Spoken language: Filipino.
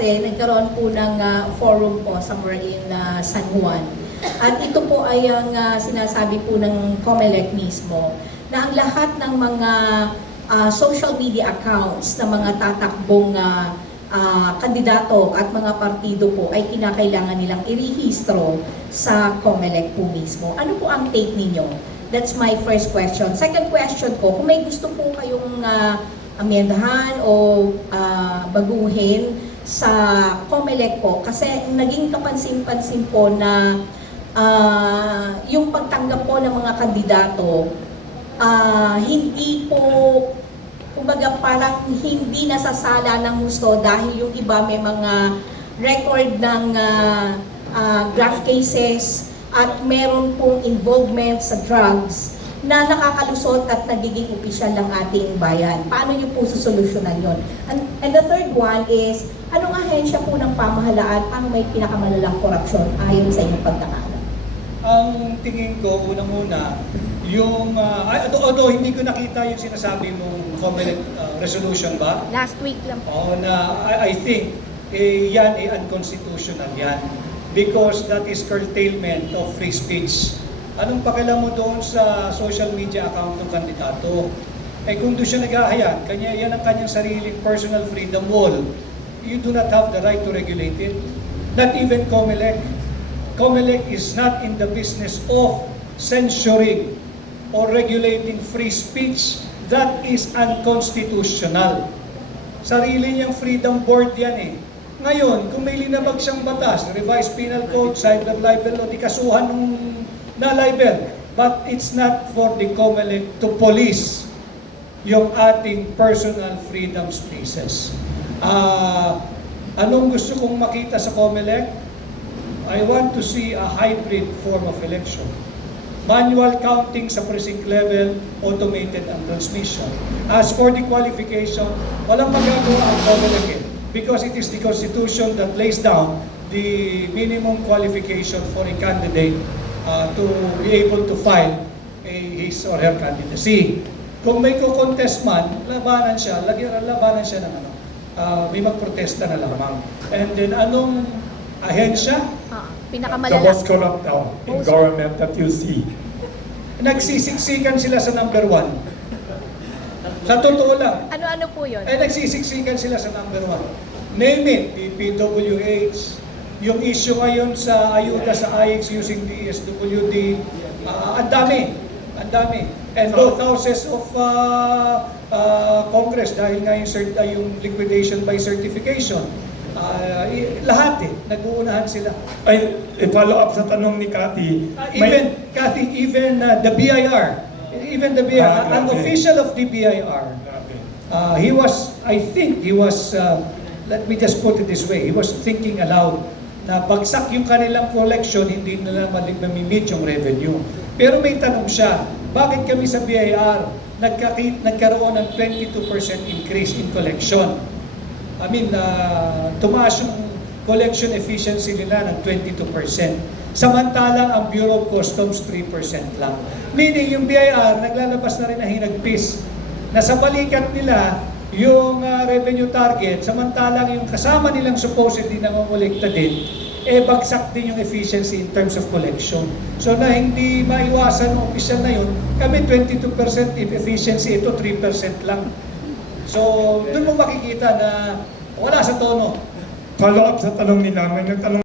kasi nagkaroon po ng forum po somewhere in San Juan. At ito po ay ang sinasabi po ng COMELEC mismo na ang lahat ng mga social media accounts ng mga tatakbong kandidato at mga partido po ay kinakailangan nilang irehistro sa COMELEC po mismo. Ano po ang take ninyo? That's my first question. Second question ko, kung may gusto po kayong amendahan o baguhin sa COMELEC po, kasi naging kapansin-pansin po na yung pagtanggap po ng mga kandidato, hindi po, kumbaga parang hindi nasasala ng gusto dahil yung iba may mga record ng graft cases at meron pong involvement sa drugs na nakakalusot at nagiging opisyal ng ating bayan. Paano niyo po susolusyonan yon? And the third one is, anong ahensya po ng pamahalaan ang may pinakamalalang korupsyon ayon sa inyong pagkakaalam? Ang tingin ko, unang-una, yung, although hindi ko nakita yung sinasabi mong COMELEC resolution ba? Last week lang po. Oo, na I think, yan ay unconstitutional yan. Because that is curtailment of free speech. Anong pakialam mo doon sa social media account ng kandidato? Eh kung doon siya naghahayag, yan ang kanyang sariling personal freedom wall, you do not have the right to regulate it. Not even COMELEC. COMELEC is not in the business of censoring or regulating free speech. That is unconstitutional. Sarili niyang freedom board yan eh. Ngayon, kung may linabag siyang batas, revised penal code, cyber libel law, di kasuhan ng na-libel. But it's not for the COMELEC to police yung ating personal freedom spaces. Anong gusto kong makita sa COMELEC? I want to see a hybrid form of election. Manual counting sa precinct level, automated ang transmission. As for the qualification, walang magagawa ang COMELEC because it is the Constitution that lays down the minimum qualification for a candidate to be able to file his or her candidacy. Kung may ko-contest man, labanan siya ng may magprotesta na lamang. And then anong ahensya? The Pinakamalala. most corrupt now in government that you see. Nagsisiksikan sila sa number 1. Sa totoo lang. Ano-ano po yun? Nagsisiksikan sila sa number 1. Name it, DPWH, yung issue ngayon sa ayuda sa IX using DSWD, ang dami. And both houses of Congress, dahil nga yung liquidation by certification, lahat nag-uunahan sila. Ay, follow up sa tanong ni Cathy. Even the BIR, an official of the BIR, he was, let me just put it this way, he was thinking aloud na bagsak yung kanilang collection, hindi nila mamimit yung revenue. Pero may tanong siya, bakit kami sa BIR nagkaroon ng 22% increase in collection? I mean, tumaas yung collection efficiency nila ng 22%. Samantalang ang Bureau of Customs 3% lang. Meaning yung BIR naglalabas na rin na hinagpis na sa balikat nila yung revenue target, samantalang yung kasama nilang supposedly nangongolekta din, bagsak din yung efficiency in terms of collection. So na hindi maiwasan ng opisyal na yun, kami 22% efficiency, ito 3% lang. So doon mo makikita na wala sa tono. Follow up sa tanong nila, may nagtanong